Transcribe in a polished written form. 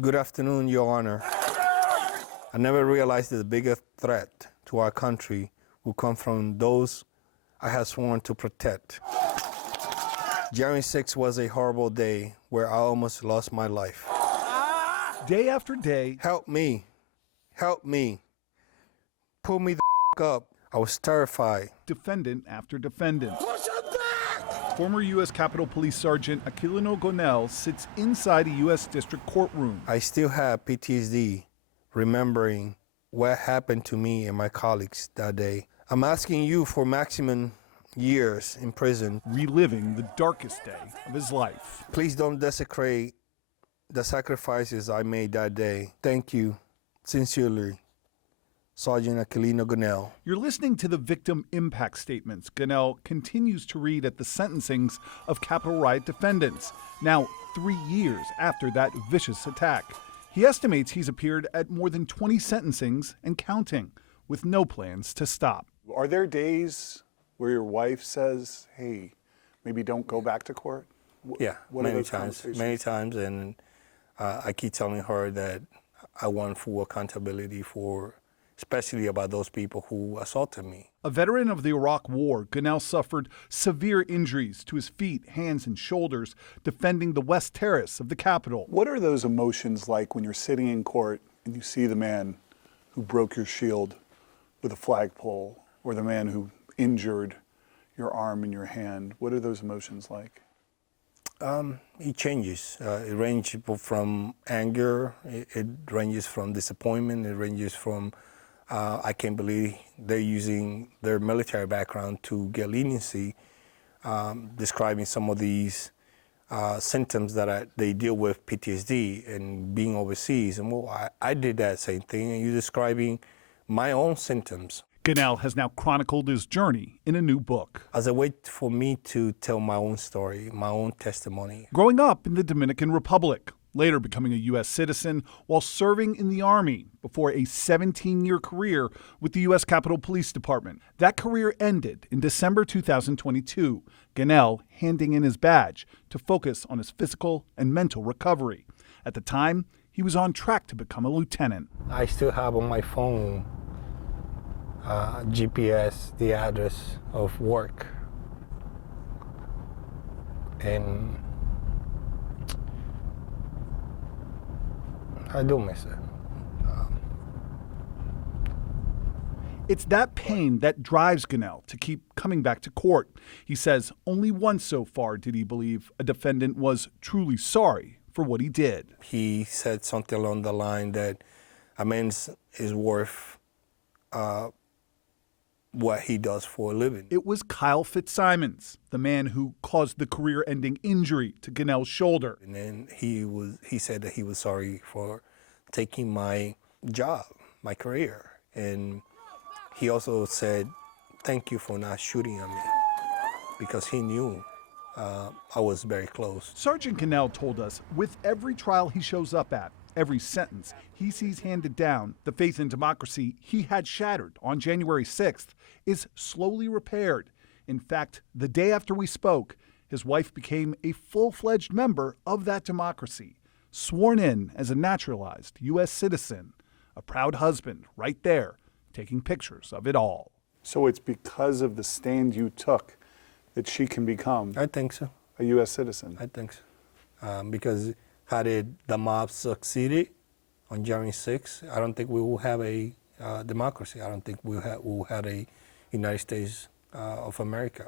Good afternoon, Your Honor. I never realized that the biggest threat to our country will come from those I have sworn to protect. January 6th was a horrible day where I almost lost my life. Day after day. Help me. Help me. Pull me the up. I was terrified. Defendant after defendant. Former U.S. Capitol Police Sergeant Aquilino Gonell sits inside a U.S. District courtroom. I still have PTSD remembering what happened to me and my colleagues that day. I'm asking you for maximum years in prison. Reliving the darkest day of his life. Please don't desecrate the sacrifices I made that day. Thank you. Sincerely, Sergeant Aquilino Gonell. You're listening to the victim impact statements Gonell continues to read at the sentencings of Capitol riot defendants, now 3 years after that vicious attack. He estimates he's appeared at more than 20 sentencings and counting, with no plans to stop. Are there days where your wife says, hey, maybe don't go back to court? Yeah, What many times, and I keep telling her that I want full accountability for, especially about those people who assaulted me. A veteran of the Iraq War, Gonell suffered severe injuries to his feet, hands, and shoulders defending the West Terrace of the Capitol. What are those emotions like when you're sitting in court and you see the man who broke your shield with a flagpole, or the man who injured your arm and your hand? What are those emotions like? It changes. It ranges from anger, it ranges from disappointment, it ranges from I can't believe they're using their military background to get leniency, describing some of these symptoms that they deal with PTSD and being overseas. And well, I did that same thing, and you're describing my own symptoms. Gonell has now chronicled his journey in a new book. As a way for me to tell my own story, my own testimony. Growing up in the Dominican Republic, later becoming a U.S. citizen while serving in the Army before a 17-year career with the U.S. Capitol Police Department. That career ended in December 2022, Gonell handing in his badge to focus on his physical and mental recovery. At the time, he was on track to become a lieutenant. I still have on my phone GPS, the address of work. And I do miss it. It's that pain that drives Gonell to keep coming back to court. He says only once so far did he believe a defendant was truly sorry for what he did. He said something along the line that a man is worth what he does for a living. It was Kyle Fitzsimons, the man who caused the career-ending injury to Gonell's shoulder. And then he said that he was sorry for taking my job, my career. And he also said, thank you for not shooting at me, because he knew I was very close. Sergeant Gonell told us with every trial he shows up at, every sentence he sees handed down, the faith in democracy he had shattered on January 6th is slowly repaired. In fact, the day after we spoke, his wife became a full-fledged member of that democracy, sworn in as a naturalized U.S. citizen, a proud husband right there, taking pictures of it all. So it's because of the stand you took that she can become I think so. a U.S. citizen? I think so. Because had the mob succeeded on January 6th, I don't think we will have a democracy. I don't think we'll have a United States of America.